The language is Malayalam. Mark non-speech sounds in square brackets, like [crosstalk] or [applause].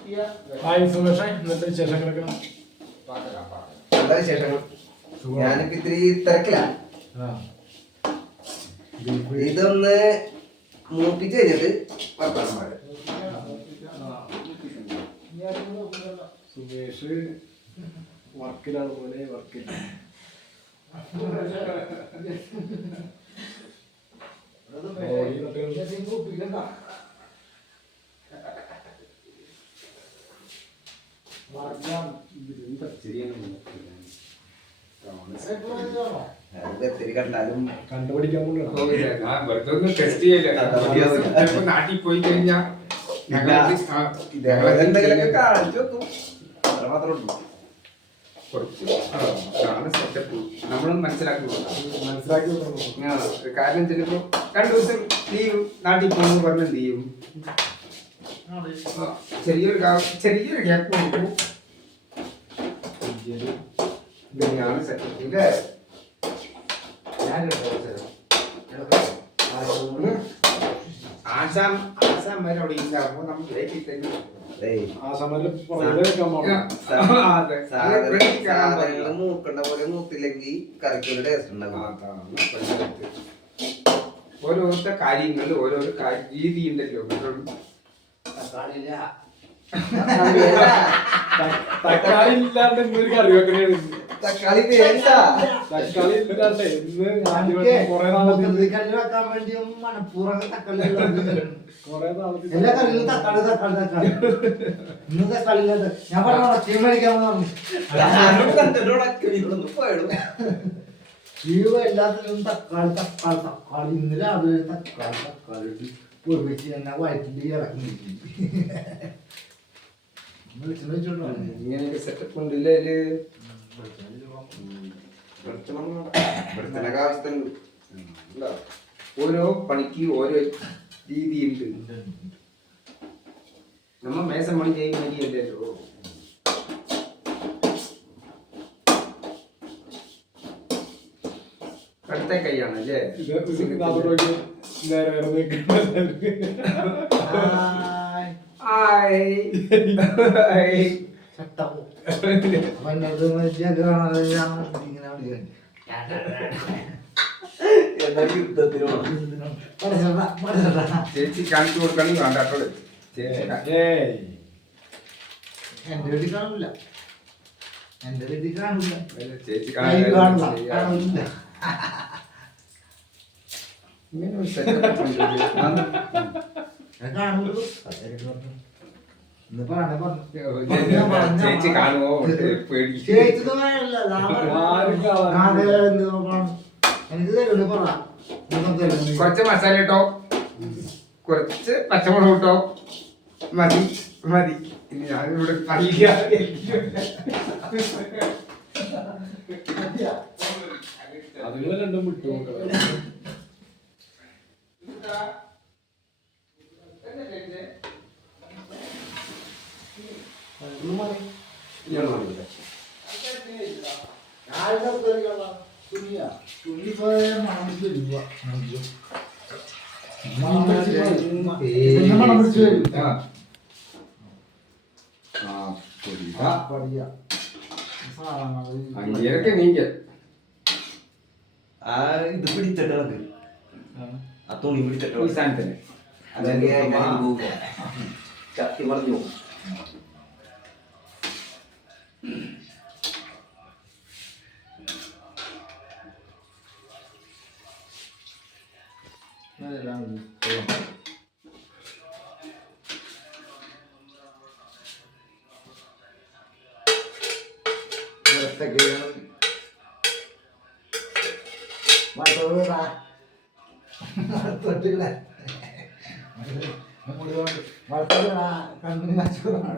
ഹായ് സുമേഷേ ഇന്നത്തെ വിശേഷങ്ങളൊക്കെ എന്താ വിശേഷങ്ങൾ സുഖമാണോ? ഞാനിപ്പോ ഇത്തിരി തിരക്കില്ല ആ. ഇതൊന്ന് മൂപ്പിച്ച് കഴിഞ്ഞിട്ട് വർത്താനം പറയാം സുമേഷ് വർക്കിലാണ് പോലെ വർക്കിൽ അത് ഇത്തിരി കണ്ടാലും കണ്ടുപിടിക്കാൻ കൊണ്ടാണ് ടെസ്റ്റ് ചെയ്യല്ലേ നാട്ടിൽ പോയി കഴിഞ്ഞാ ഞങ്ങൾക്ക് ആ, ഇതേപോലെ എന്തെങ്കിലുമൊക്കെ കാണിച്ചു കുറച്ച് സെറ്റപ്പ് മനസ്സിലാക്കി മനസ്സിലാക്കി കൊടുക്കണം. കാരണം ചിലപ്പോ രണ്ടു ദിവസം ലീവ് നാട്ടിൽ പോകുന്നു പറഞ്ഞ ചെറിയൊരു ചെറിയൊരു ഗ്യാപ്പ് കൊടുക്കും ഇങ്ങനെയാണ് സെറ്റപ്പ് ഇല്ലേ ആസാം ആസാം വരെ അവിടെ സാധന- ബ്രേക്ക് കാണാൻ സാധനങ്ങൾ പാടില്ല മൂക്കണ്ട പോലെ മൂത്തില്ലെങ്കിൽ കറിക്കൊരു ടേസ്റ്റ് പഞ്ചായത്ത്. ഓരോരുത്തർ കാര്യങ്ങൾ ഓരോരോ രീതി ഉണ്ടല്ലോ തക്കാളി ഇല്ലാണ്ട് ഇന്നൊരു കറി വെക്കണേണ്. തക്കാളി വേണ്ട തക്കാളി ഇല്ലാണ്ട് ഇന്ന് കൊറേ കറി വെക്കാൻ വേണ്ടി തക്കാളി. കൊറേ എല്ലാ കറിയിലും തക്കാളി തക്കാളി തക്കാളി. ഇന്ന് തക്കാളി ഇല്ലാതെ. ഞാൻ പറഞ്ഞു ടീം അടിക്കാൻ പറഞ്ഞു. ഞാനോട് കണ്ടിട്ട് ജീവ എല്ലാത്തിലും തക്കാളി തക്കാളി തക്കാളി. ഇന്നലെ രാവിലെ തക്കാളി തക്കാളി ഇട്ട് തന്നെ എന്നെ വയറ്റിൽ വന്നേ. ഇങ്ങനെയൊക്കെ സെറ്റപ്പ് ഉണ്ടല്ലേ അതിൽ? അവസ്ഥ ഉണ്ട്. ഓരോ പണിക്ക് ഓരോ രീതിയുണ്ട്. നമ്മ മേസം പണി ചെയ്യുന്ന രീതിയല്ലല്ലോ അടുത്ത ഇത് അതോടൊക്കെ നേരെ [laughs] ചേച്ചി കാണിച്ചു കൊടുക്കണമെങ്കിൽ വേണ്ട കേട്ടോ. എന്റെ വീട്ടിൽ കാണില്ല എന്റെ വീട്ടിൽ കാണില്ല ചേച്ചി കാണില്ല ഇങ്ങനെ ചേച്ചി കാണുമോ കാണാൻ. എനിക്ക് തരുന്നു പറ. കുറച്ച് മസാല ഇട്ടോ? കുറച്ച് പച്ചമുളക് ഇട്ടോ? മതി മതി. ഇനി ഞാനിവിടെ പറയില്ല അതുങ്ങൾ രണ്ടും വിട്ടു നോക്കണം മണം പിടിച്ചു വരും ആ. ആ, പൊടിതാ. പടിയ സാധനങ്ങൾ അങ്ങേരൊക്കെ നീക്ക ആ ഇത് പിടിച്ചിട്ട് നമുക്ക് ആ തുണി പിടിച്ചിട്ടോ ഈ അതിനെ പോവുക. ചത്തി മറിഞ്ഞു പോകും. Nereye lan? Nerede geliyorum? Başarılı da. Tırtıkla. Başarılı da. Başarılı da. Kanını açıyorlar.